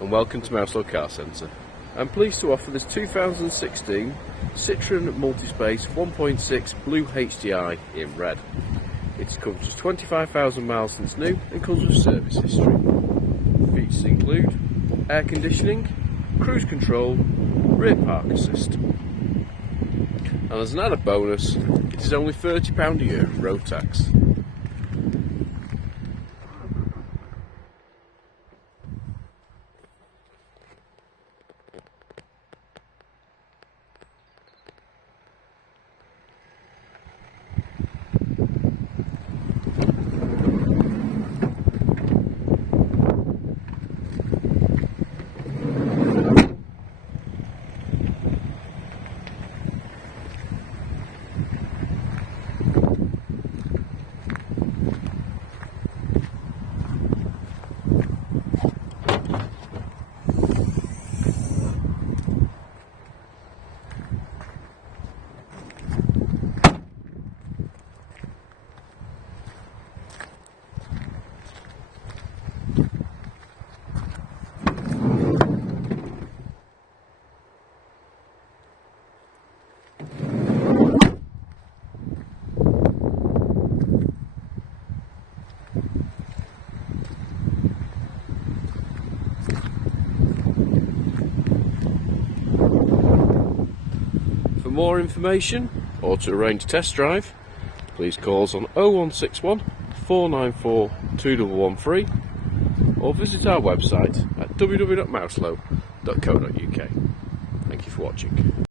and welcome to Mouselow Car Centre. I'm pleased to offer this 2016 Citroen Multispace 1.6 BlueHDi in red. It's covered just 25,000 miles since new and comes with service history. Features include air conditioning, cruise control, rear park assist. And as an added bonus, it is only £30 a year in road tax. For more information or to arrange a test drive, please call us on 0161 494 2113 or visit our website at www.mouselow.co.uk. Thank you for watching.